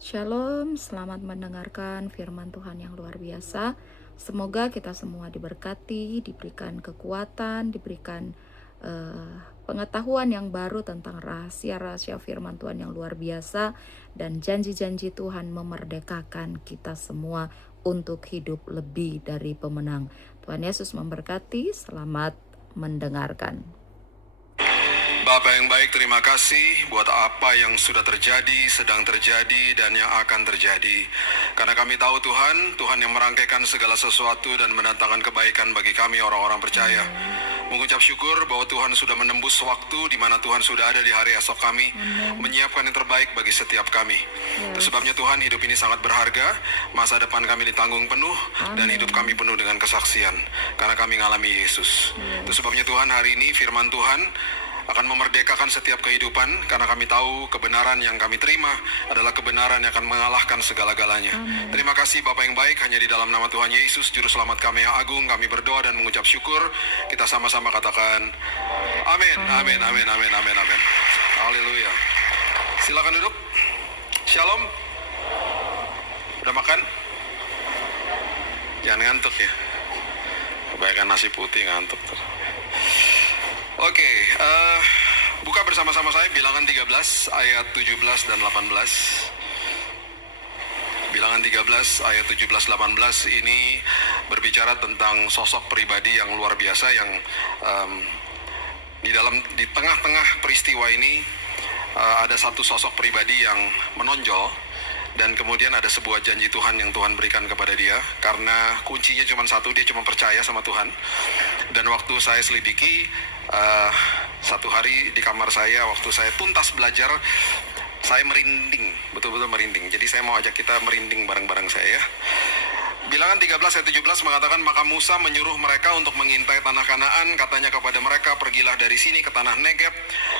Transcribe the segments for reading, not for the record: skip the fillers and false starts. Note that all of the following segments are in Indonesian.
Shalom, selamat mendengarkan firman Tuhan yang luar biasa. Semoga kita semua diberkati, diberikan kekuatan, diberikan pengetahuan yang baru tentang rahasia-rahasia firman Tuhan yang luar biasa. Dan janji-janji Tuhan memerdekakan kita semua untuk hidup lebih dari pemenang. Tuhan Yesus memberkati, selamat mendengarkan. Bapa yang baik, terima kasih buat apa yang sudah terjadi, sedang terjadi, dan yang akan terjadi. Karena kami tahu Tuhan yang merangkaikan segala sesuatu dan mendatangkan kebaikan bagi kami orang-orang percaya. Mengucap syukur bahwa Tuhan sudah menembus waktu di mana Tuhan sudah ada di hari esok kami, menyiapkan yang terbaik bagi setiap kami. Itu sebabnya Tuhan, hidup ini sangat berharga, masa depan kami ditanggung penuh, dan hidup kami penuh dengan kesaksian. Karena kami mengalami Yesus. Itu sebabnya Tuhan, hari ini firman Tuhan akan memerdekakan setiap kehidupan, karena kami tahu kebenaran yang kami terima adalah kebenaran yang akan mengalahkan segala-galanya. Terima kasih Bapa yang baik, hanya di dalam nama Tuhan Yesus, Juru Selamat kami yang agung, kami berdoa dan mengucap syukur. Kita sama-sama katakan, amin, amin, amin, amin, amin, amin. Haleluya. Silakan duduk. Shalom. Udah makan? Jangan ngantuk ya. Kebanyakan nasi putih ngantuk tuh. Oke, buka bersama-sama saya Bilangan 13 ayat 17 dan 18. Bilangan 13 ayat 17-18 ini berbicara tentang sosok pribadi yang luar biasa yang di tengah-tengah peristiwa ini ada satu sosok pribadi yang menonjol, dan kemudian ada sebuah janji Tuhan yang Tuhan berikan kepada dia. Karena kuncinya cuma satu, dia cuma percaya sama Tuhan. Dan waktu saya selidiki, satu hari di kamar saya, waktu saya tuntas belajar, saya merinding, betul-betul merinding. Jadi saya mau ajak kita merinding bareng-bareng saya ya. Bilangan 13 ayat 17 mengatakan, maka Musa menyuruh mereka untuk mengintai tanah Kanaan. Katanya kepada mereka, pergilah dari sini ke tanah Negeb,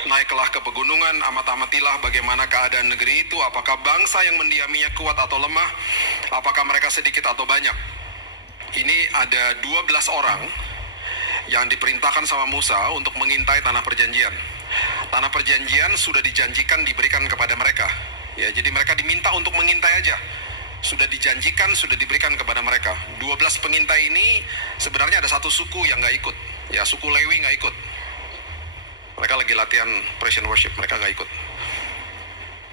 naiklah ke pegunungan, amat-amatilah bagaimana keadaan negeri itu, apakah bangsa yang mendiaminya kuat atau lemah, apakah mereka sedikit atau banyak. Ini ada 12 orang yang diperintahkan sama Musa untuk mengintai tanah perjanjian. Tanah perjanjian sudah dijanjikan diberikan kepada mereka. Ya, jadi mereka diminta untuk mengintai aja. Sudah dijanjikan, sudah diberikan kepada mereka. 12 pengintai ini sebenarnya ada satu suku yang nggak ikut. Ya, suku Lewi nggak ikut. Mereka lagi latihan praise and worship, mereka nggak ikut.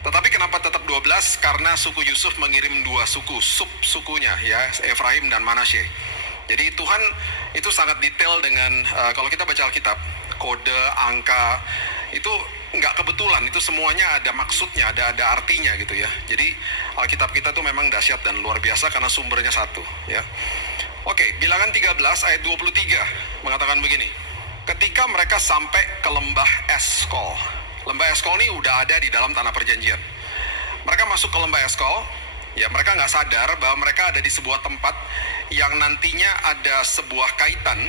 Tetapi kenapa tetap 12? Karena suku Yusuf mengirim dua suku, sub-sukunya ya, Efraim dan Manasye. Jadi Tuhan itu sangat detail dengan, kalau kita baca Alkitab, kode, angka, itu nggak kebetulan, itu semuanya ada maksudnya, ada artinya gitu ya. Jadi Alkitab kita tuh memang dahsyat dan luar biasa karena sumbernya satu ya. Oke, Bilangan 13 ayat 23 mengatakan begini. Ketika mereka sampai ke lembah Eskol. Lembah Eskol ini udah ada di dalam tanah perjanjian. Mereka masuk ke lembah Eskol, ya mereka nggak sadar bahwa mereka ada di sebuah tempat yang nantinya ada sebuah kaitan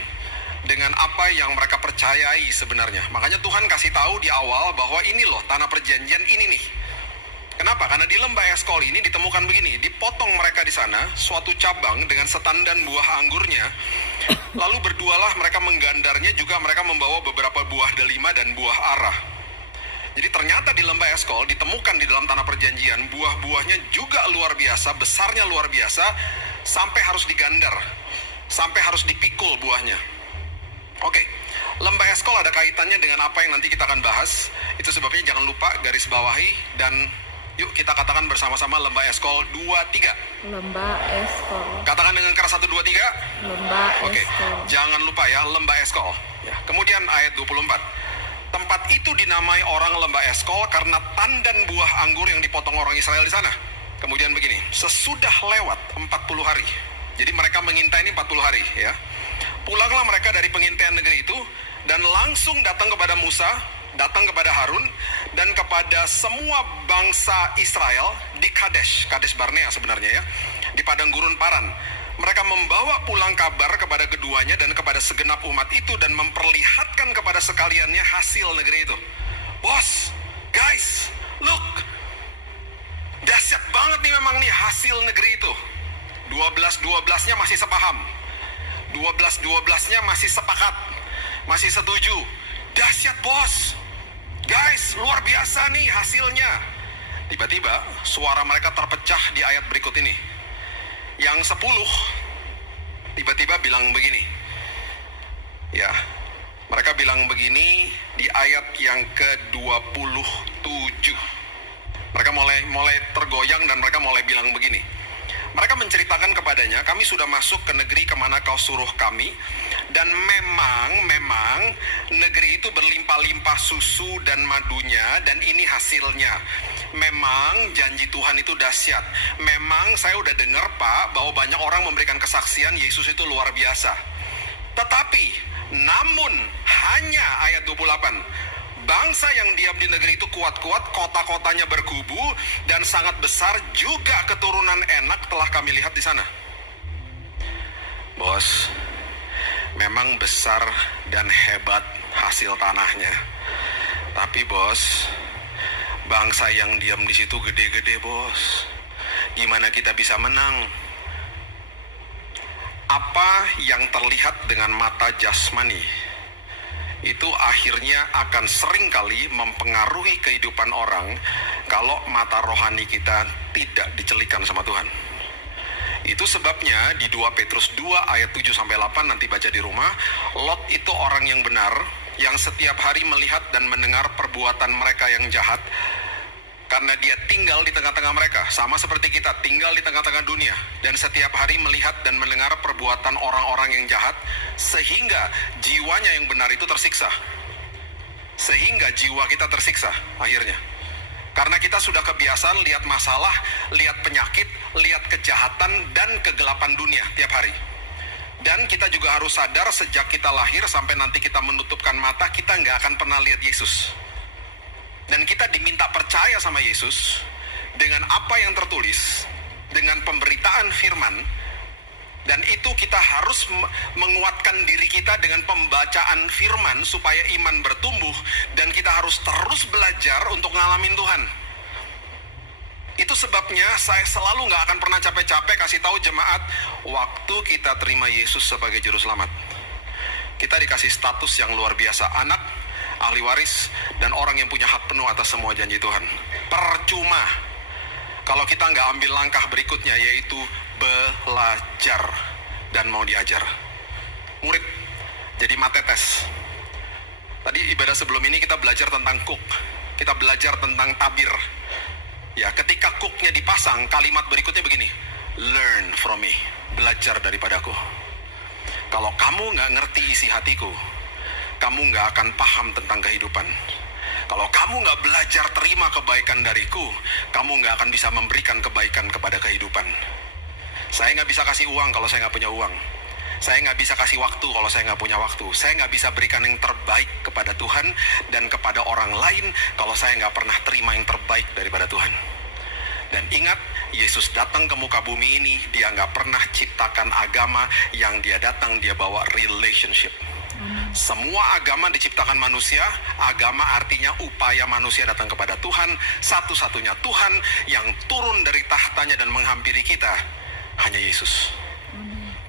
dengan apa yang mereka percayai sebenarnya. Makanya Tuhan kasih tahu di awal bahwa ini loh tanah perjanjian ini nih. Kenapa? Karena di lembah Eskol ini ditemukan begini, dipotong mereka di sana suatu cabang dengan setandan buah anggurnya. Lalu berdualah mereka menggandarnya, juga mereka membawa beberapa buah delima dan buah arah. Jadi ternyata di lembah Eskol ditemukan di dalam tanah perjanjian buah-buahnya juga luar biasa, besarnya luar biasa, sampai harus digandar, sampai harus dipikul buahnya. Oke, lembah Eskol ada kaitannya dengan apa yang nanti kita akan bahas. Itu sebabnya jangan lupa garis bawahi, dan yuk kita katakan bersama-sama lembah Eskol 2-3. Lembah Eskol. Katakan dengan keras 1, 2, 3. Lembah Oke, Eskol. jangan lupa ya, lembah Eskol ya. Kemudian ayat 24. Tempat itu dinamai orang lembah Eskol karena tandan buah anggur yang dipotong orang Israel di sana. Kemudian begini, sesudah lewat 40 hari. Jadi mereka mengintai ini 40 hari ya. Pulanglah mereka dari pengintaian negeri itu dan langsung datang kepada Musa, datang kepada Harun, dan kepada semua bangsa Israel di Kadesh Barnea sebenarnya ya, di padang gurun Paran. Mereka membawa pulang kabar kepada keduanya dan kepada segenap umat itu, dan memperlihatkan kepada sekaliannya hasil negeri itu. Bos, guys, look, dahsyat banget nih memang nih hasil negeri itu. 12-12-nya masih sepaham, 12-12-nya masih sepakat, masih setuju. Dahsyat bos, guys, luar biasa nih hasilnya. Tiba-tiba suara mereka terpecah di ayat berikut ini. Yang 10 tiba-tiba bilang begini. Ya, mereka bilang begini di ayat yang ke-27. Mereka mulai tergoyang dan mereka mulai bilang begini. Mereka menceritakan kepadanya, kami sudah masuk ke negeri kemana kau suruh kami, dan memang negeri itu berlimpah-limpah susu dan madunya, dan ini hasilnya. Memang janji Tuhan itu dahsyat. Memang saya udah dengar, Pak, bahwa banyak orang memberikan kesaksian Yesus itu luar biasa. Tetapi, namun hanya ayat 28, bangsa yang diam di negeri itu kuat-kuat, kota-kotanya berkubu, dan sangat besar juga keturunan enak telah kami lihat di sana. Bos, memang besar dan hebat hasil tanahnya. Tapi bos, bangsa yang diam di situ gede-gede, bos. Gimana kita bisa menang? Apa yang terlihat dengan mata jasmani itu akhirnya akan seringkali mempengaruhi kehidupan orang kalau mata rohani kita tidak dicelikan sama Tuhan. Itu sebabnya di 2 Petrus 2 ayat 7-8 nanti baca di rumah, Lot itu orang yang benar, yang setiap hari melihat dan mendengar perbuatan mereka yang jahat, karena dia tinggal di tengah-tengah mereka, sama seperti kita tinggal di tengah-tengah dunia, dan setiap hari melihat dan mendengar perbuatan orang-orang yang jahat, sehingga jiwanya yang benar itu tersiksa. Sehingga jiwa kita tersiksa akhirnya. Karena kita sudah kebiasaan lihat masalah, lihat penyakit, lihat kejahatan dan kegelapan dunia tiap hari. Dan kita juga harus sadar sejak kita lahir sampai nanti kita menutupkan mata, kita nggak akan pernah lihat Yesus. Dan kita diminta percaya sama Yesus dengan apa yang tertulis, dengan pemberitaan firman, dan itu kita harus menguatkan diri kita dengan pembacaan firman supaya iman bertumbuh, dan kita harus terus belajar untuk ngalamin Tuhan. Itu sebabnya saya selalu gak akan pernah capek-capek kasih tahu jemaat, waktu kita terima Yesus sebagai juru selamat, kita dikasih status yang luar biasa, anak, ahli waris, dan orang yang punya hak penuh atas semua janji Tuhan. Percuma kalau kita nggak ambil langkah berikutnya, yaitu belajar dan mau diajar. Murid jadi matetes. Tadi ibadah sebelum ini kita belajar tentang cook, kita belajar tentang tabir. Ya, ketika cooknya dipasang, kalimat berikutnya begini, learn from me, belajar daripadaku. Kalau kamu nggak ngerti isi hatiku, kamu nggak akan paham tentang kehidupan. Kalau kamu nggak belajar terima kebaikan dariku, kamu nggak akan bisa memberikan kebaikan kepada kehidupan. Saya nggak bisa kasih uang kalau saya nggak punya uang. Saya nggak bisa kasih waktu kalau saya nggak punya waktu. Saya nggak bisa berikan yang terbaik kepada Tuhan dan kepada orang lain kalau saya nggak pernah terima yang terbaik daripada Tuhan. Dan ingat, Yesus datang ke muka bumi ini, dia nggak pernah ciptakan agama. Yang dia datang, dia bawa relationship. Semua agama diciptakan manusia. Agama artinya upaya manusia datang kepada Tuhan. Satu-satunya Tuhan yang turun dari tahtanya dan menghampiri kita hanya Yesus.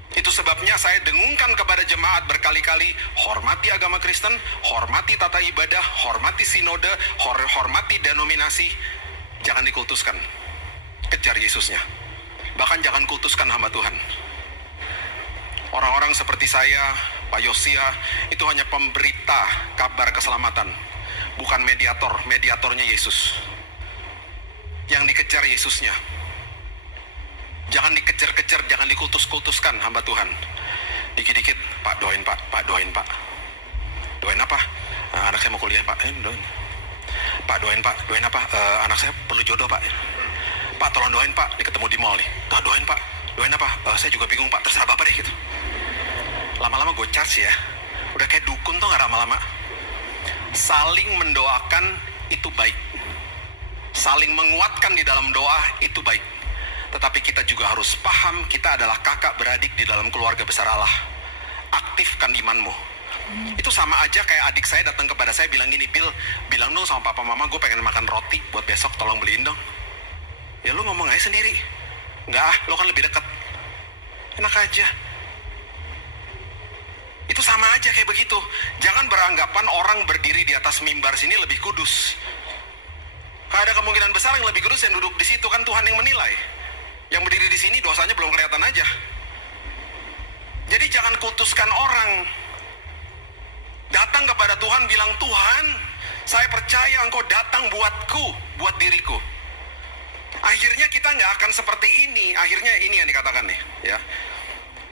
Itu sebabnya saya dengungkan kepada jemaat berkali-kali, hormati agama Kristen, hormati tata ibadah, hormati sinode, hormati denominasi. Jangan dikultuskan, kejar Yesusnya. Bahkan jangan kultuskan hamba Tuhan. Orang-orang seperti saya, Pak Yosia, itu hanya pemberita kabar keselamatan, bukan mediator. Mediatornya Yesus. Yang dikejar Yesusnya. Jangan dikejar-kejar, jangan dikultus-kultuskan hamba Tuhan. Dikit-dikit, Pak doain Pak, Pak doain Pak. Doain apa? Anak saya mau kuliah Pak, doain. Pak doain Pak, doain apa? Anak saya perlu jodoh Pak. Pak tolong doain Pak, ini ketemu di mall nih. Pak doain Pak, doain apa? Saya juga bingung Pak, terserah Bapak deh gitu. Lama-lama gue charge ya, udah kayak dukun tuh gak lama-lama. Saling mendoakan itu baik, saling menguatkan di dalam doa itu baik. Tetapi kita juga harus paham, kita adalah kakak beradik di dalam keluarga besar Allah. Aktifkan imanmu. Itu sama aja kayak adik saya datang kepada saya bilang gini, Bill, bilang dong sama papa mama gue pengen makan roti buat besok, tolong beliin dong. Ya lu ngomong aja sendiri. Enggak, lo kan lebih dekat. Enak aja. Itu sama aja kayak begitu. Jangan beranggapan orang berdiri di atas mimbar sini lebih kudus. Ada kemungkinan besar yang lebih kudus yang duduk di situ, kan Tuhan yang menilai. Yang berdiri di sini dosanya belum kelihatan aja. Jadi jangan kutuskan orang. Datang kepada Tuhan, bilang, Tuhan, saya percaya Engkau datang buatku, buat diriku. Akhirnya kita nggak akan seperti ini. Akhirnya ini yang dikatakan nih, ya.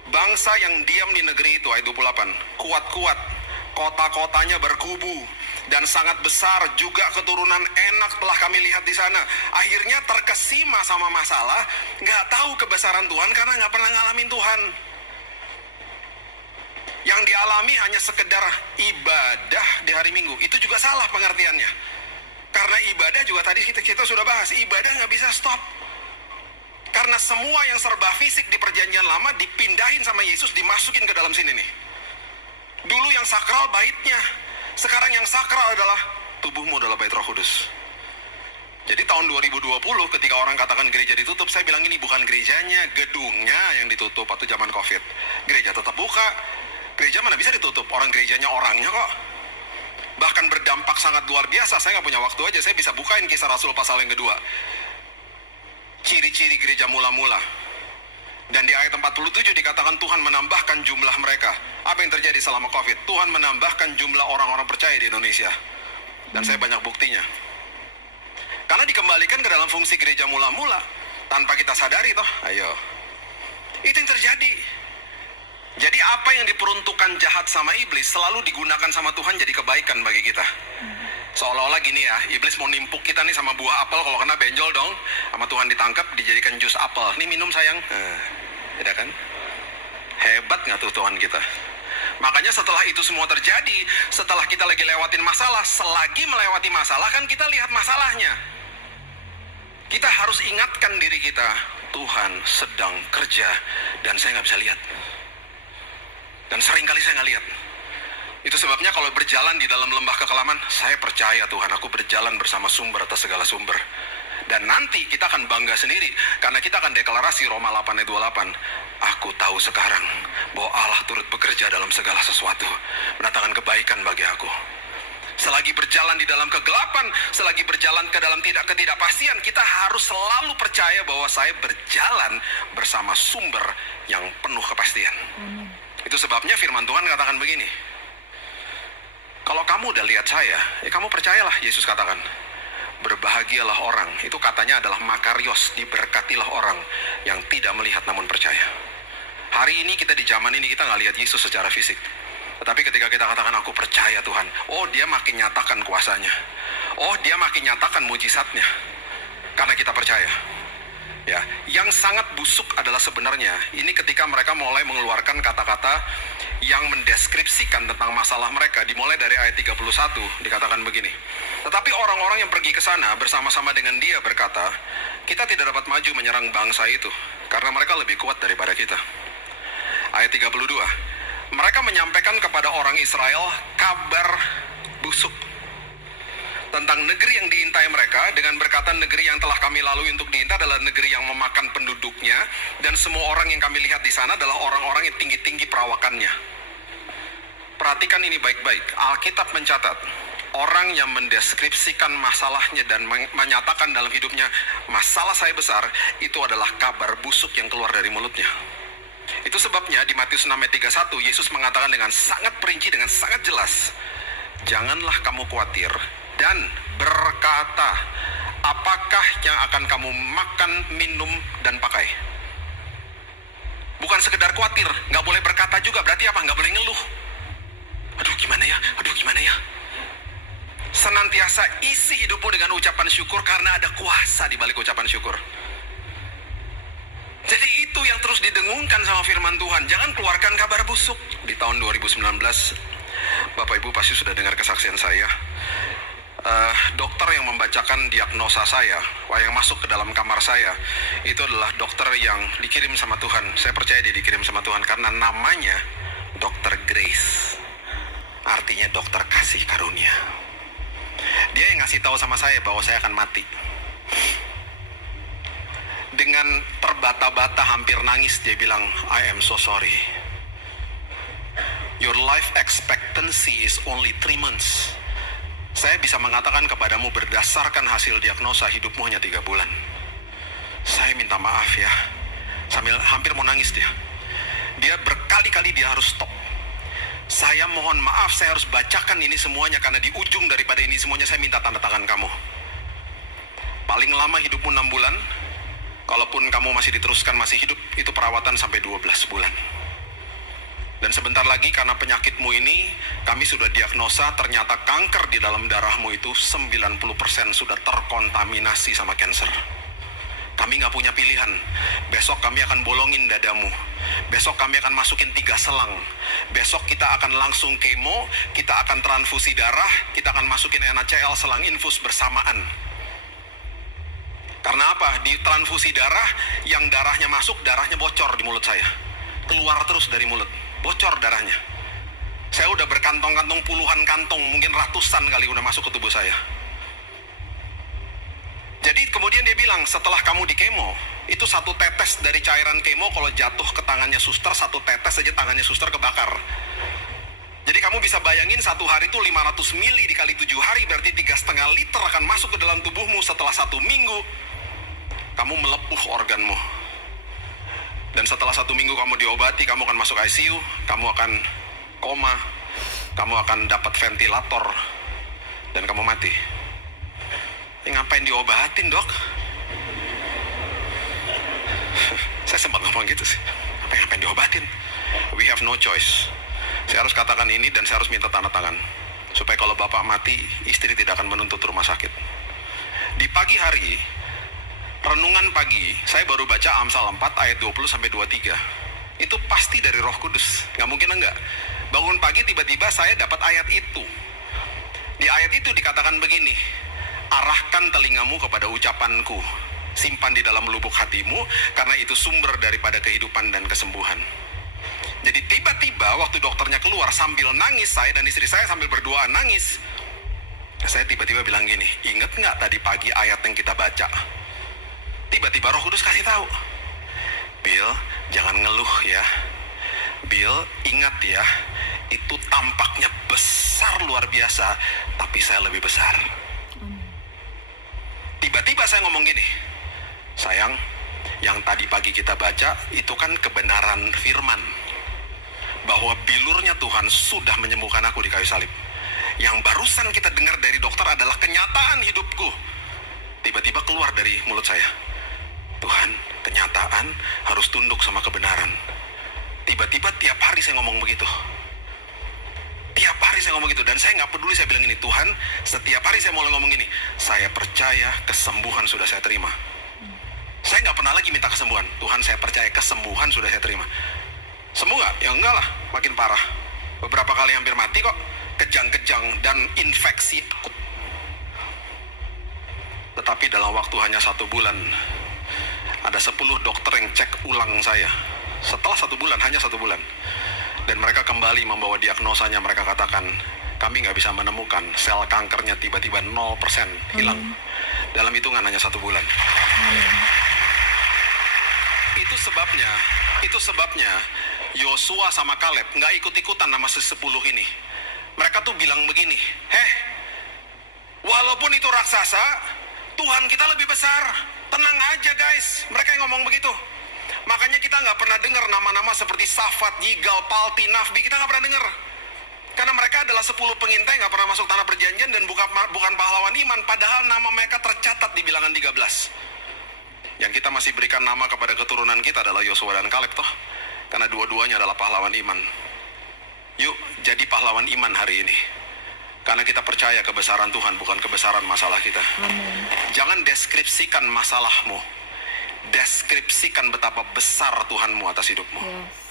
Bangsa yang diam di negeri itu, ayat 28, kuat-kuat, kota-kotanya berkubu, dan sangat besar juga keturunan enak telah kami lihat di sana. Akhirnya terkesima sama masalah, nggak tahu kebesaran Tuhan karena nggak pernah ngalamin Tuhan. Yang dialami hanya sekedar ibadah di hari Minggu. Itu juga salah pengertiannya. Karena ibadah juga tadi kita sudah bahas, ibadah nggak bisa stop. Karena semua yang serba fisik di perjanjian lama dipindahin sama Yesus, dimasukin ke dalam sini nih. Dulu yang sakral baitnya, sekarang yang sakral adalah tubuhmu adalah bait Roh Kudus. Jadi tahun 2020 ketika orang katakan gereja ditutup, saya bilang ini bukan gerejanya, gedungnya yang ditutup waktu zaman COVID. Gereja tetap buka. Gereja mana bisa ditutup? Orang gerejanya orangnya kok. Bahkan berdampak sangat luar biasa. Saya nggak punya waktu aja, saya bisa bukain Kisah Rasul pasal yang kedua. Ciri-ciri gereja mula-mula. Dan di ayat 47 dikatakan Tuhan menambahkan jumlah mereka. Apa yang terjadi selama COVID? Tuhan menambahkan jumlah orang-orang percaya di Indonesia. Dan saya banyak buktinya. Karena dikembalikan ke dalam fungsi gereja mula-mula. Tanpa kita sadari toh. Ayo. Itu yang terjadi. Jadi apa yang diperuntukkan jahat sama iblis selalu digunakan sama Tuhan jadi kebaikan bagi kita. Seolah-olah gini ya, iblis mau nimpuk kita nih sama buah apel, kalau kena benjol dong. Sama Tuhan ditangkap, dijadikan jus apel. Nih minum sayang. Tidak kan? Hebat gak tuh Tuhan kita? Makanya setelah itu semua terjadi, setelah kita lagi lewatin masalah, selagi melewati masalah kan kita lihat masalahnya. Kita harus ingatkan diri kita, Tuhan sedang kerja dan saya gak bisa lihat. Dan seringkali saya nggak lihat. Itu sebabnya kalau berjalan di dalam lembah kekelaman, saya percaya Tuhan, aku berjalan bersama sumber atas segala sumber. Dan nanti kita akan bangga sendiri, karena kita akan deklarasi Roma 8 ayat 28. Aku tahu sekarang bahwa Allah turut bekerja dalam segala sesuatu, mendatangkan kebaikan bagi aku. Selagi berjalan di dalam kegelapan, selagi berjalan ke dalam ketidakpastian, kita harus selalu percaya bahwa saya berjalan bersama sumber yang penuh kepastian. Itu sebabnya firman Tuhan katakan begini. Kalau kamu udah lihat saya, kamu percayalah, Yesus katakan. Berbahagialah orang, itu katanya adalah makarios, diberkatilah orang yang tidak melihat namun percaya. Hari ini kita di zaman ini kita nggak lihat Yesus secara fisik. Tetapi ketika kita katakan aku percaya Tuhan, oh dia makin nyatakan kuasanya. Oh dia makin nyatakan mujizatnya. Karena kita percaya. Ya, yang sangat busuk adalah sebenarnya ini ketika mereka mulai mengeluarkan kata-kata yang mendeskripsikan tentang masalah mereka. Dimulai dari ayat 31 dikatakan begini. Tetapi orang-orang yang pergi ke sana bersama-sama dengan dia berkata, kita tidak dapat maju menyerang bangsa itu karena mereka lebih kuat daripada kita. Ayat 32. Mereka menyampaikan kepada orang Israel kabar busuk tentang negeri yang diintai mereka dengan berkata, negeri yang telah kami lalui untuk diintai adalah negeri yang memakan penduduknya, dan semua orang yang kami lihat di sana adalah orang-orang yang tinggi-tinggi perawakannya. Perhatikan ini baik-baik. Alkitab mencatat orang yang mendeskripsikan masalahnya dan menyatakan dalam hidupnya masalah saya besar, itu adalah kabar busuk yang keluar dari mulutnya. Itu sebabnya di Matius 6 ayat 31 Yesus mengatakan dengan sangat perinci, dengan sangat jelas, janganlah kamu khawatir dan berkata, apakah yang akan kamu makan, minum, dan pakai? Bukan sekedar khawatir, nggak boleh berkata juga, berarti apa? Nggak boleh ngeluh. Aduh gimana ya? Senantiasa isi hidupmu dengan ucapan syukur karena ada kuasa di balik ucapan syukur. Jadi itu yang terus didengungkan sama firman Tuhan. Jangan keluarkan kabar busuk. Di tahun 2019, Bapak Ibu pasti sudah dengar kesaksian saya. Dokter yang membacakan diagnosa saya, yang masuk ke dalam kamar saya, itu adalah dokter yang dikirim sama Tuhan. Saya percaya dia dikirim sama Tuhan karena namanya Dokter Grace, artinya dokter kasih karunia. Dia yang ngasih tahu sama saya bahwa saya akan mati. Dengan terbata-bata hampir nangis dia bilang, I am so sorry. Your life expectancy is only 3 months. Saya bisa mengatakan kepadamu berdasarkan hasil diagnosa hidupmu hanya 3 bulan. Saya minta maaf ya. Sambil hampir mau nangis dia. Dia berkali-kali dia harus stop. Saya mohon maaf, saya harus bacakan ini semuanya karena di ujung daripada ini semuanya saya minta tanda tangan kamu. Paling lama hidupmu 6 bulan. Kalaupun kamu masih diteruskan masih hidup, itu perawatan sampai 12 bulan. Dan sebentar lagi karena penyakitmu ini, kami sudah diagnosa ternyata kanker di dalam darahmu itu 90% sudah terkontaminasi sama kanker. Kami nggak punya pilihan. Besok kami akan bolongin dadamu. Besok kami akan masukin 3 selang. Besok kita akan langsung kemo, kita akan transfusi darah, kita akan masukin NaCl selang infus bersamaan. Karena apa? Di transfusi darah, yang darahnya masuk, darahnya bocor di mulut saya. Keluar terus dari mulut, bocor darahnya. Saya udah berkantong-kantong puluhan kantong, mungkin ratusan kali udah masuk ke tubuh saya. Jadi kemudian dia bilang, setelah kamu di kemo, itu 1 tetes dari cairan kemo kalau jatuh ke tangannya suster, 1 tetes aja tangannya suster kebakar. Jadi kamu bisa bayangin 1 hari itu 500 mili dikali 7 hari, berarti 3,5 liter akan masuk ke dalam tubuhmu. Setelah 1 minggu, kamu melepuh organmu. Dan setelah 1 minggu kamu diobati, kamu akan masuk ICU, kamu akan koma, kamu akan dapat ventilator, dan kamu mati. Ngapain diobatin, dok? Saya sempat ngomong gitu sih. Ngapain diobatin? We have no choice. Saya harus katakan ini dan saya harus minta tanda tangan. Supaya kalau bapak mati, istri tidak akan menuntut rumah sakit. Di pagi hari, renungan pagi, saya baru baca Amsal 4 ayat 20-23. Itu pasti dari Roh Kudus. Nggak mungkin enggak. Bangun pagi tiba-tiba saya dapat ayat itu. Di ayat itu dikatakan begini, arahkan telingamu kepada ucapanku, simpan di dalam lubuk hatimu, karena itu sumber daripada kehidupan dan kesembuhan. Jadi tiba-tiba waktu dokternya keluar sambil nangis, saya dan istri saya sambil berdoa nangis. Saya tiba-tiba bilang gini, inget nggak tadi pagi ayat yang kita baca? Tiba-tiba Roh Kudus kasih tahu, Bill, jangan ngeluh ya. Bill, ingat ya, itu tampaknya besar luar biasa, tapi saya lebih besar. Tiba-tiba saya ngomong gini, sayang, yang tadi pagi kita baca itu kan kebenaran firman, bahwa bilurnya Tuhan sudah menyembuhkan aku di kayu salib. Yang barusan kita dengar dari dokter adalah kenyataan hidupku. Tiba-tiba keluar dari mulut saya, Tuhan, kenyataan harus tunduk sama kebenaran. Tiba-tiba tiap hari saya ngomong begitu. Tiap hari saya ngomong gitu, dan saya nggak peduli, saya bilang ini, Tuhan, setiap hari saya mulai ngomong gini, saya percaya kesembuhan sudah saya terima. Saya nggak pernah lagi minta kesembuhan. Tuhan, saya percaya kesembuhan sudah saya terima. Sembuh nggak? Ya enggak lah, makin parah. Beberapa kali hampir mati kok, kejang-kejang dan infeksi akut. Tetapi dalam waktu hanya 1 bulan, ada 10 dokter yang cek ulang saya. Setelah 1 bulan, hanya 1 bulan. Dan mereka kembali membawa diagnosanya, mereka katakan, kami nggak bisa menemukan sel kankernya, tiba-tiba 0% hilang. Dalam hitungan hanya 1 bulan. Itu sebabnya Yosua sama Kaleb nggak ikut-ikutan nama se-10 ini. Mereka tuh bilang begini, walaupun itu raksasa, Tuhan kita lebih besar. Tenang aja guys, mereka yang ngomong begitu. Makanya kita nggak pernah dengar nama-nama seperti Safat, Yigal, Palti, Nafbi, kita nggak pernah dengar. Karena mereka adalah 10 pengintai, nggak pernah masuk tanah perjanjian dan bukan pahlawan iman. Padahal nama mereka tercatat di bilangan 13. Yang kita masih berikan nama kepada keturunan kita adalah Yosua dan Kaleb toh. Karena dua-duanya adalah pahlawan iman. Yuk jadi pahlawan iman hari ini. Karena kita percaya kebesaran Tuhan, bukan kebesaran masalah kita. Amin. Jangan deskripsikan masalahmu. Deskripsikan betapa besar Tuhanmu atas hidupmu. Yes.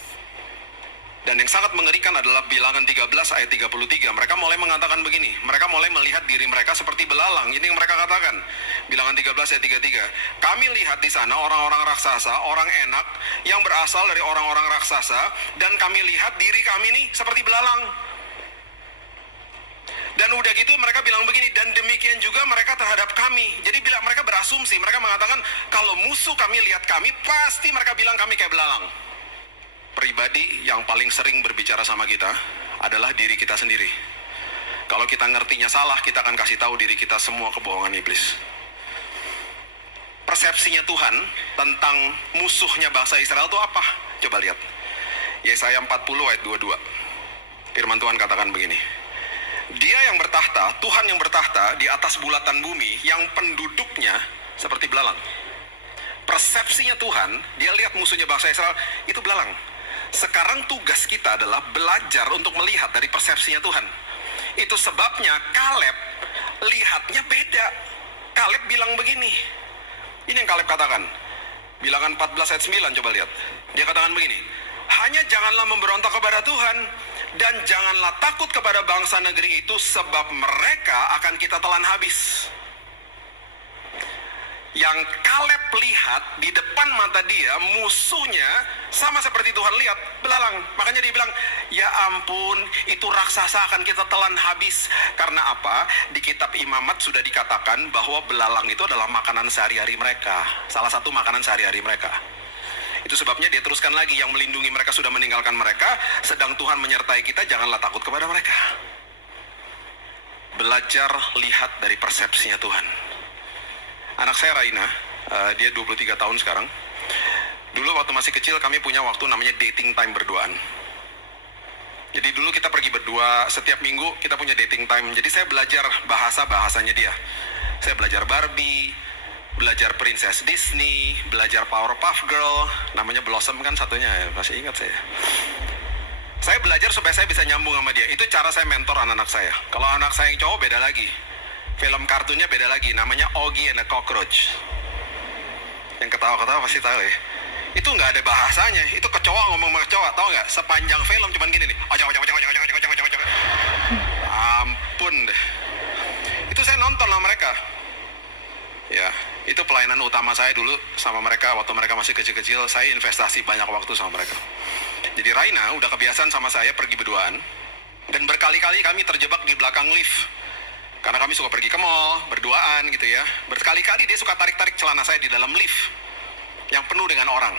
Dan yang sangat mengerikan adalah bilangan 13 ayat 33. Mereka mulai mengatakan begini. Mereka mulai melihat diri mereka seperti belalang. Ini yang mereka katakan. Bilangan 13 ayat 33. Kami lihat di sana orang-orang raksasa, orang enak yang berasal dari orang-orang raksasa, dan kami lihat diri kami nih seperti belalang. Dan udah gitu mereka bilang begini, dan demikian juga mereka terhadap kami. Jadi bila mereka berasumsi, mereka mengatakan kalau musuh kami lihat kami, pasti mereka bilang kami kayak belalang. Pribadi yang paling sering berbicara sama kita adalah diri kita sendiri. Kalau kita ngertinya salah, kita akan kasih tahu diri kita semua kebohongan iblis. Persepsinya Tuhan tentang musuhnya bangsa Israel itu apa? Coba lihat. Yesaya 40 ayat 22. Firman Tuhan katakan begini. Dia yang bertahta, Tuhan yang bertahta di atas bulatan bumi, yang penduduknya seperti belalang. Persepsinya Tuhan, dia lihat musuhnya bangsa Israel, itu belalang. Sekarang tugas kita adalah belajar untuk melihat dari persepsinya Tuhan. Itu sebabnya Kaleb lihatnya beda. Kaleb bilang begini. Ini yang Kaleb katakan. Bilangan 14 ayat 9, coba lihat. Dia katakan begini. Hanya janganlah memberontak kepada Tuhan, dan janganlah takut kepada bangsa negeri itu, sebab mereka akan kita telan habis. Yang Kaleb lihat di depan mata dia, musuhnya sama seperti Tuhan lihat, belalang. Makanya dia bilang, ya ampun, itu raksasa akan kita telan habis. Karena apa? Di kitab Imamat sudah dikatakan bahwa belalang itu adalah makanan sehari-hari mereka. Salah satu makanan sehari-hari mereka. Itu sebabnya dia teruskan lagi, yang melindungi mereka sudah meninggalkan mereka, sedang Tuhan menyertai kita, janganlah takut kepada mereka. Belajar lihat dari persepsinya Tuhan. Anak saya Raina, dia 23 tahun sekarang. Dulu waktu masih kecil kami punya waktu namanya dating time berduaan. Jadi dulu kita pergi berdua, setiap minggu kita punya dating time. Jadi saya belajar bahasanya dia. Saya belajar Barbie, belajar Princess Disney, belajar Powerpuff Girl, namanya Blossom kan satunya, masih ingat saya. Saya belajar supaya saya bisa nyambung sama dia. Itu cara saya mentor anak-anak saya. Kalau anak saya yang cowok beda lagi. Film kartunnya beda lagi, namanya Oggy and the Cockroach. Yang ketawa-ketawa pasti tahu ya. Itu nggak ada bahasanya, itu kecoa ngomong sama kecoa, tahu nggak? Sepanjang film cuman gini nih. Ampun deh. Itu saya nonton sama mereka. Ya, itu pelayanan utama saya dulu sama mereka waktu mereka masih kecil-kecil. Saya investasi banyak waktu sama mereka. Jadi Raina udah kebiasaan sama saya pergi berduaan, dan berkali-kali kami terjebak di belakang lift. Karena kami suka pergi ke mall, berduaan gitu ya. Berkali-kali dia suka tarik-tarik celana saya di dalam lift yang penuh dengan orang.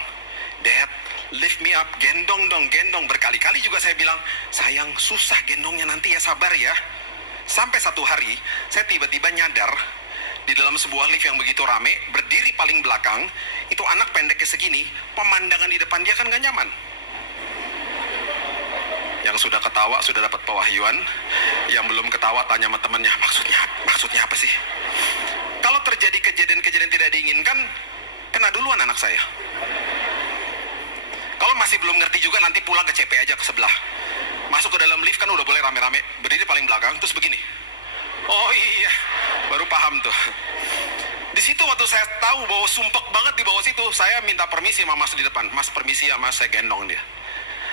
Dad, lift me up, gendong dong, gendong. Berkali-kali juga saya bilang, sayang susah gendongnya nanti ya, sabar ya. Sampai satu hari, saya tiba-tiba nyadar, di dalam sebuah lift yang begitu rame, berdiri paling belakang, itu anak pendeknya segini, pemandangan di depan dia kan gak nyaman. Yang sudah ketawa sudah dapat pewahyuan, yang belum ketawa tanya sama temannya, maksudnya apa sih? Kalau terjadi kejadian-kejadian tidak diinginkan, kena duluan anak saya. Kalau masih belum ngerti juga, nanti pulang ke CP aja ke sebelah. Masuk ke dalam lift kan udah boleh rame-rame, berdiri paling belakang terus begini. Oh iya, baru paham tuh. Di situ waktu saya tahu bahwa sumpek banget di bawah situ, saya minta permisi sama mas di depan. Mas permisi ya mas, saya gendong dia.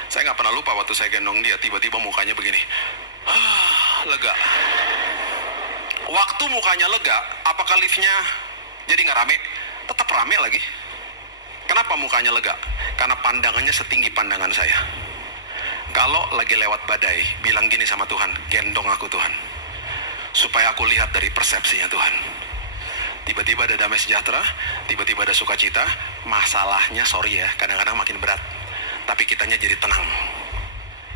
Saya nggak pernah lupa waktu saya gendong dia, tiba-tiba mukanya begini. Lega. Waktu mukanya lega, apakah liftnya jadi nggak rame? Tetap rame lagi. Kenapa mukanya lega? Karena pandangannya setinggi pandangan saya. Kalau lagi lewat badai, bilang gini sama Tuhan, gendong aku Tuhan. Supaya aku lihat dari persepsinya Tuhan. Tiba-tiba ada damai sejahtera, tiba-tiba ada sukacita. Masalahnya, sorry ya, kadang-kadang makin berat. Tapi kitanya jadi tenang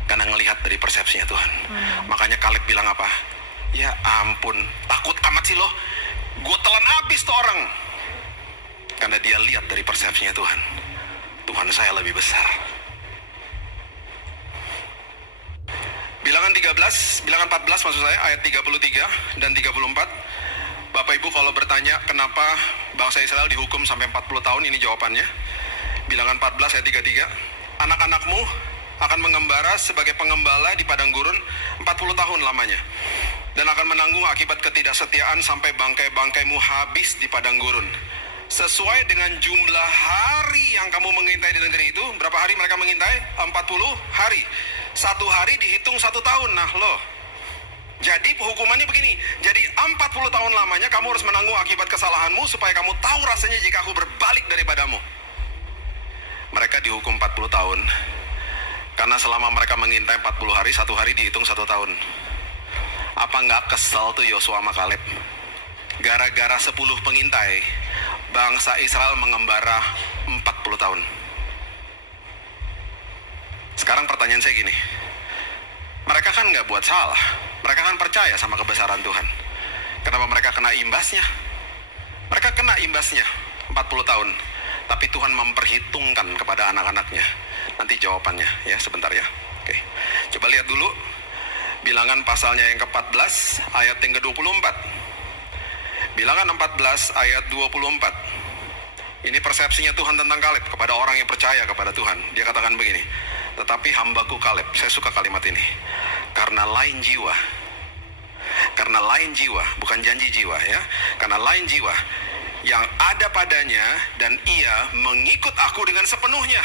karena ngelihat dari persepsinya Tuhan. Makanya Kaleb bilang apa? Ya ampun, takut amat sih lo, gue telan abis tuh orang. Karena dia lihat dari persepsinya Tuhan. Tuhan saya lebih besar. Bilangan 14 maksud saya, ayat 33 dan 34. Bapak Ibu kalau bertanya kenapa bangsa Israel dihukum sampai 40 tahun, ini jawabannya. Bilangan 14 ayat 33. Anak-anakmu akan mengembara sebagai pengembala di padang gurun 40 tahun lamanya, dan akan menanggung akibat ketidaksetiaan sampai bangkai-bangkaimu habis di padang gurun. Sesuai dengan jumlah hari yang kamu mengintai di negeri itu. Berapa hari mereka mengintai? 40 hari. Satu hari dihitung 1 tahun. Nah loh, jadi hukumannya begini. Jadi 40 tahun lamanya kamu harus menanggung akibat kesalahanmu, supaya kamu tahu rasanya jika aku berbalik daripadamu. Mereka dihukum 40 tahun karena selama mereka mengintai 40 hari, 1 hari dihitung 1 tahun. Apa nggak kesel tuh Yosua sama Kaleb? Gara-gara 10 pengintai, bangsa Israel mengembara 40 tahun. Sekarang pertanyaan saya gini, mereka kan nggak buat salah. Mereka kan percaya sama kebesaran Tuhan. Kenapa mereka kena imbasnya? Mereka kena imbasnya 40 tahun. Tapi Tuhan memperhitungkan kepada anak-anaknya. Nanti jawabannya ya, sebentar ya. Oke. Coba lihat dulu Bilangan pasalnya yang ke-14 ayat yang ke-24. Bilangan 14 ayat 24. Ini persepsinya Tuhan tentang Kaleb kepada orang yang percaya kepada Tuhan. Dia katakan begini, tetapi hambaku Kaleb, saya suka kalimat ini, karena lain jiwa, bukan janji jiwa ya, karena lain jiwa yang ada padanya dan ia mengikut aku dengan sepenuhnya,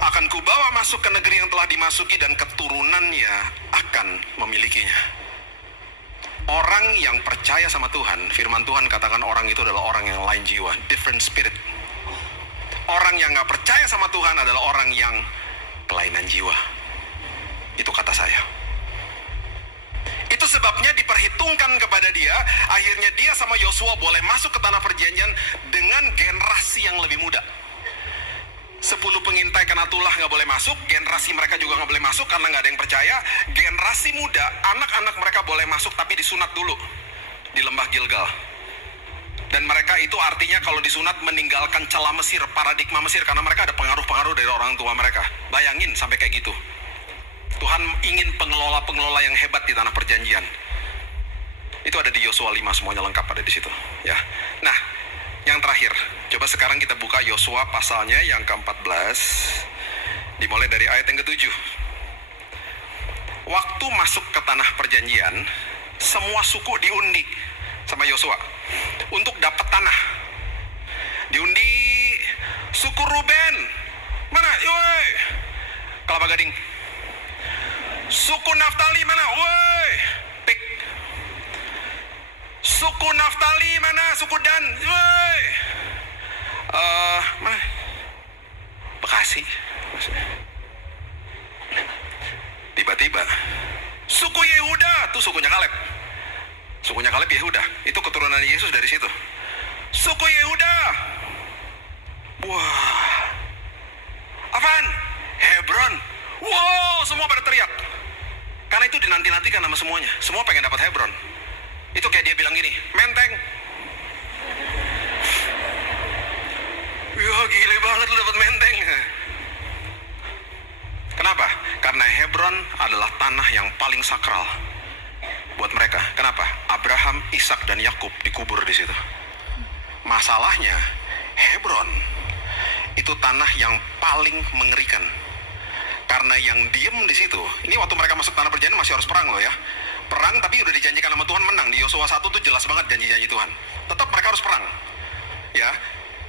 akan kubawa masuk ke negeri yang telah dimasuki dan keturunannya akan memilikinya. Orang yang percaya sama Tuhan, firman Tuhan katakan orang itu adalah orang yang lain jiwa, different spirit. Orang yang gak percaya sama Tuhan adalah orang yang kelainan jiwa. Itu kata saya. Itu sebabnya diperhitungkan kepada dia, akhirnya dia sama Yosua boleh masuk ke tanah perjanjian dengan generasi yang lebih muda. 10 pengintai Kenatullah gak boleh masuk, generasi mereka juga gak boleh masuk karena gak ada yang percaya. Generasi muda, anak-anak mereka boleh masuk tapi disunat dulu di lembah Gilgal. Dan mereka itu artinya kalau disunat meninggalkan celah Mesir, paradigma Mesir, karena mereka ada pengaruh-pengaruh dari orang tua mereka. Bayangin sampai kayak gitu. Tuhan ingin pengelola-pengelola yang hebat di tanah perjanjian. Itu ada di Yosua 5, semuanya lengkap ada di situ ya. Nah, yang terakhir, coba sekarang kita buka Yosua pasalnya yang ke-14, dimulai dari ayat yang ke-7. Waktu masuk ke tanah perjanjian, semua suku diundi sama Yosua untuk dapat tanah. Diundi suku Ruben, mana? Woi, Kelapa Gading. Suku Naftali mana? Woi, Pik. Suku Naftali mana? Suku Dan. Woi. Mana? Bekasi. Tiba-tiba suku Yehuda, tuh sukunya Kaleb. Sukunya Kaleb Yehuda. Itu keturunan Yesus dari situ. Suku Yehuda. Wah. Apaan? Hebron. Wow, semua pada teriak. Karena itu dinanti-nantikan sama semuanya. Semua pengen dapat Hebron. Itu kayak dia bilang gini, Menteng. Wah, gile banget lu dapat Menteng. Kenapa? Karena Hebron adalah tanah yang paling sakral buat mereka. Kenapa? Abraham, Ishak dan Yakub dikubur di situ. Masalahnya, Hebron itu tanah yang paling mengerikan. Karena yang diem di situ, ini waktu mereka masuk tanah perjanjian masih harus perang loh ya. Perang tapi udah dijanjikan sama Tuhan menang. Di Yosua 1 tuh jelas banget janji-janji Tuhan. Tetap mereka harus perang. Ya.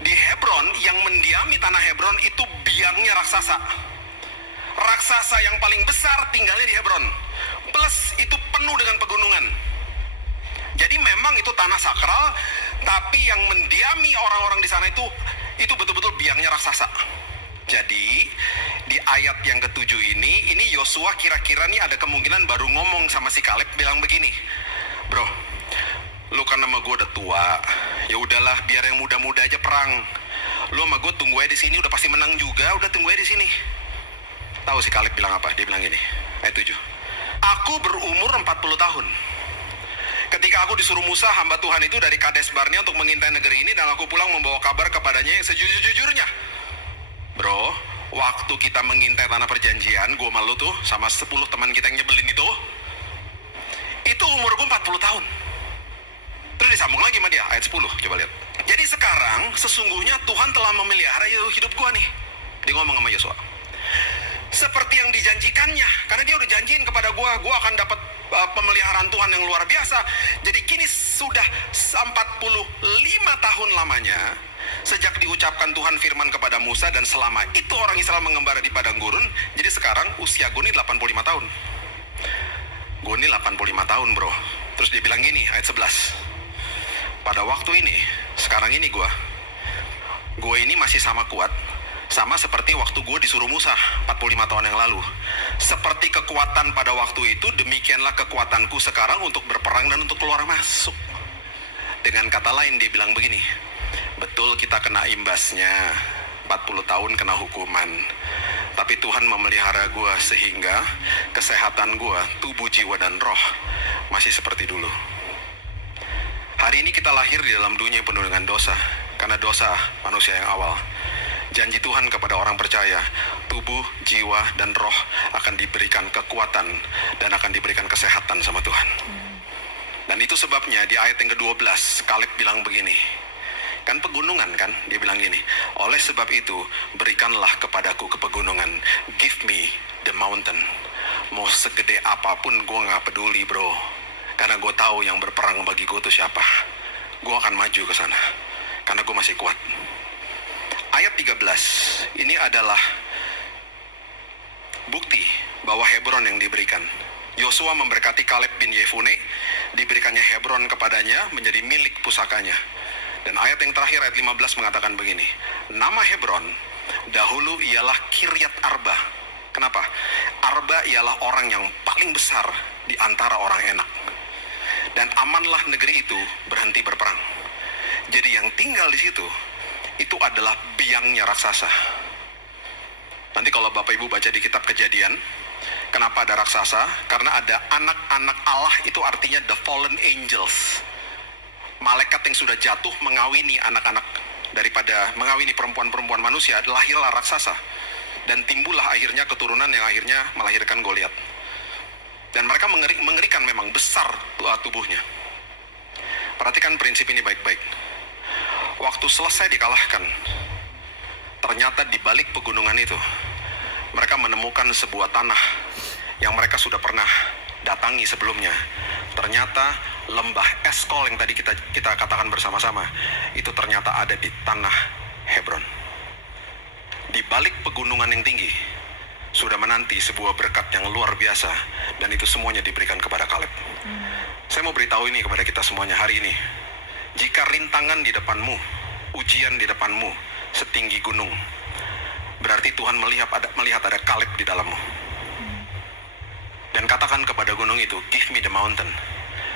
Di Hebron, yang mendiami tanah Hebron itu biangnya raksasa. Raksasa yang paling besar tinggalnya di Hebron. Plus itu penuh dengan pegunungan. Jadi memang itu tanah sakral, tapi yang mendiami orang-orang di sana itu betul-betul biangnya raksasa. Jadi di ayat yang ke-7 ini Yosua kira-kira nih ada kemungkinan baru ngomong sama si Kaleb bilang begini, bro, lu kan sama gue udah tua, ya udahlah biar yang muda-muda aja perang. Lu sama gue tunggu aja di sini, udah pasti menang juga, udah tunggu aja di sini. Tahu si Kaleb bilang apa? Dia bilang gini, ayat 7. Aku berumur 40 tahun. Ketika aku disuruh Musa hamba Tuhan itu dari Kades Barnea untuk mengintai negeri ini, dan aku pulang membawa kabar kepadanya yang sejujur-jujurnya. Bro, waktu kita mengintai tanah perjanjian, gue malu tuh sama 10 teman kita yang nyebelin itu umur gue 40 tahun. Terus disambung lagi sama dia, ayat 10, coba lihat. Jadi sekarang sesungguhnya Tuhan telah memelihara hidup gue nih. Dia ngomong sama Yosua. Seperti yang dijanjikannya, karena dia udah janjiin kepada gue akan dapat pemeliharaan Tuhan yang luar biasa. Jadi kini sudah 45 tahun lamanya sejak diucapkan Tuhan firman kepada Musa, dan selama itu orang Israel mengembara di padang gurun. Jadi sekarang usia gue ini 85 tahun. Gue ini 85 tahun bro. Terus dia bilang gini, ayat 11. Pada waktu ini, sekarang ini gue ini masih sama kuat, sama seperti waktu gue disuruh Musa 45 tahun yang lalu. Seperti kekuatan pada waktu itu, demikianlah kekuatanku sekarang untuk berperang dan untuk keluar masuk. Dengan kata lain dia bilang begini, betul kita kena imbasnya, 40 tahun kena hukuman. Tapi Tuhan memelihara gue sehingga kesehatan gue, tubuh, jiwa, dan roh masih seperti dulu. Hari ini kita lahir di dalam dunia yang penuh dengan dosa, karena dosa manusia yang awal. Janji Tuhan kepada orang percaya, tubuh, jiwa, dan roh akan diberikan kekuatan dan akan diberikan kesehatan sama Tuhan. Dan itu sebabnya di ayat yang ke-12, Kaleb bilang begini. Kan pegunungan kan, dia bilang gini, oleh sebab itu berikanlah kepadaku ke pegunungan, give me the mountain. Mau segede apapun gue gak peduli bro, karena gue tahu yang berperang bagi gue itu siapa. Gue akan maju ke sana, karena gue masih kuat. Ayat 13, ini adalah bukti bahwa Hebron yang diberikan. Yosua memberkati Kaleb bin Yefune, diberikannya Hebron kepadanya menjadi milik pusakanya. Dan ayat yang terakhir, ayat 15 mengatakan begini, nama Hebron dahulu ialah Kiryat Arba. Kenapa? Arba ialah orang yang paling besar di antara orang enak. Dan amanlah negeri itu berhenti berperang. Jadi yang tinggal di situ, itu adalah biangnya raksasa. Nanti kalau Bapak Ibu baca di kitab Kejadian, kenapa ada raksasa? Karena ada anak-anak Allah, itu artinya the fallen angels. Malaikat yang sudah jatuh mengawini anak-anak daripada mengawini perempuan-perempuan manusia, lahirlah raksasa. Dan timbullah akhirnya keturunan yang akhirnya melahirkan Goliat. Dan mereka mengerikan memang, besar tubuhnya. Perhatikan prinsip ini baik-baik. Waktu selesai dikalahkan, ternyata di balik pegunungan itu, mereka menemukan sebuah tanah yang mereka sudah pernah datangi sebelumnya. Ternyata lembah Eskol yang tadi kita katakan bersama-sama, itu ternyata ada di tanah Hebron. Di balik pegunungan yang tinggi, sudah menanti sebuah berkat yang luar biasa, dan itu semuanya diberikan kepada Kaleb. Saya mau beritahu ini kepada kita semuanya hari ini. Jika rintangan di depanmu, ujian di depanmu setinggi gunung, berarti Tuhan melihat ada Kaleb di dalammu. Dan katakan kepada gunung itu, give me the mountain,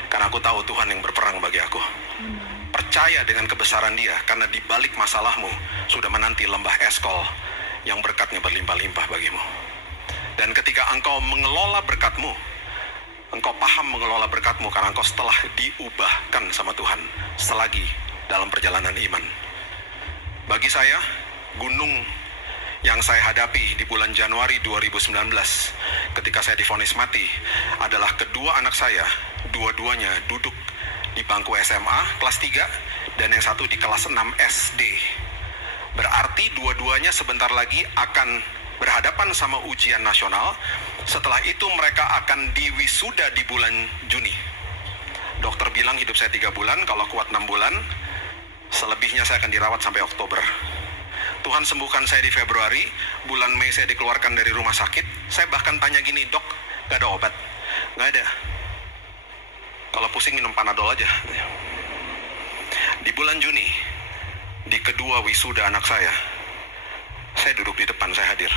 karena aku tahu Tuhan yang berperang bagi aku. Percaya dengan kebesaran Dia, karena di balik masalahmu sudah menanti lembah Eskol yang berkatnya berlimpah-limpah bagimu. Dan ketika engkau mengelola berkatmu, engkau paham mengelola berkatmu karena engkau setelah diubahkan sama Tuhan selagi dalam perjalanan iman. Bagi saya, gunung yang saya hadapi di bulan Januari 2019 ketika saya divonis mati adalah kedua anak saya, dua-duanya duduk di bangku SMA kelas 3 dan yang satu di kelas 6 SD. Berarti dua-duanya sebentar lagi akan berhadapan sama ujian nasional. Setelah itu mereka akan diwisuda di bulan Juni. Dokter bilang hidup saya 3 bulan, kalau kuat 6 bulan, selebihnya saya akan dirawat sampai Oktober. Tuhan sembuhkan saya di Februari, bulan Mei saya dikeluarkan dari rumah sakit. Saya bahkan tanya gini, dok, gak ada obat? Gak ada. Kalau pusing minum Panadol aja. Di bulan Juni, di kedua wisuda anak saya duduk di depan, saya hadir.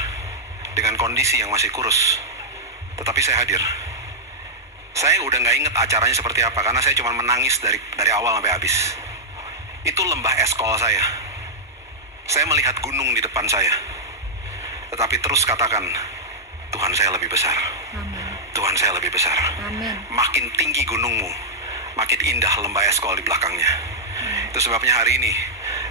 Dengan kondisi yang masih kurus, tetapi saya hadir. Saya udah gak inget acaranya seperti apa, karena saya cuma menangis dari awal sampai habis. Itu lembah Eskol saya. Saya melihat gunung di depan saya. Tetapi terus katakan, Tuhan saya lebih besar. Amin. Tuhan saya lebih besar. Amin. Makin tinggi gunungmu, makin indah lembah Eskol di belakangnya. Itu sebabnya hari ini,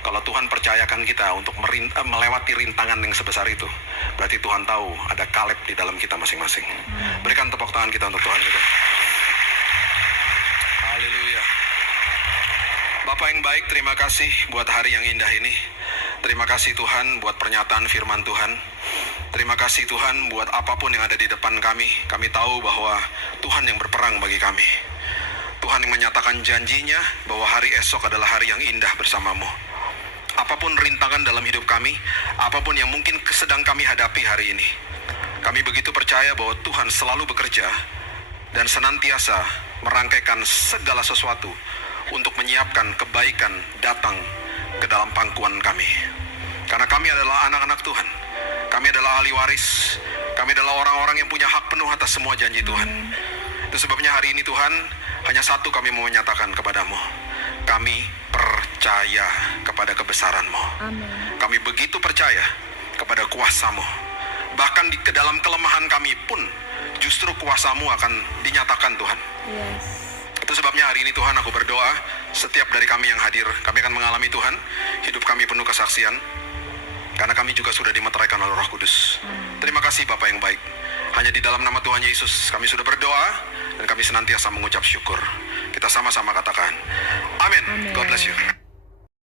kalau Tuhan percayakan kita untuk melewati rintangan yang sebesar itu, berarti Tuhan tahu ada Kaleb di dalam kita masing-masing. Berikan tepuk tangan kita untuk Tuhan kita. Haleluya. Bapak yang baik, terima kasih buat hari yang indah ini. Terima kasih Tuhan buat pernyataan firman Tuhan. Terima kasih Tuhan buat apapun yang ada di depan kami. Kami tahu bahwa Tuhan yang berperang bagi kami. Tuhan yang menyatakan janjinya bahwa hari esok adalah hari yang indah bersamamu. Apapun rintangan dalam hidup kami, apapun yang mungkin sedang kami hadapi hari ini, kami begitu percaya bahwa Tuhan selalu bekerja dan senantiasa merangkaikan segala sesuatu untuk menyiapkan kebaikan datang ke dalam pangkuan kami. Karena kami adalah anak-anak Tuhan. Kami adalah ahli waris. Kami adalah orang-orang yang punya hak penuh atas semua janji Tuhan. Itu sebabnya hari ini Tuhan, hanya satu kami mau menyatakan kepadamu. Kami percaya kepada kebesaran-Mu. Amin. Kami begitu percaya kepada kuasa-Mu. Bahkan ke dalam kelemahan kami pun justru kuasa-Mu akan dinyatakan Tuhan. Yes. Itu sebabnya hari ini Tuhan aku berdoa, setiap dari kami yang hadir, kami akan mengalami Tuhan, hidup kami penuh kesaksian, karena kami juga sudah dimeteraikan oleh Roh Kudus. Terima kasih Bapa yang baik. Hanya di dalam nama Tuhan Yesus kami sudah berdoa, dan kami senantiasa mengucap syukur. Kita sama-sama katakan, amin. God bless you.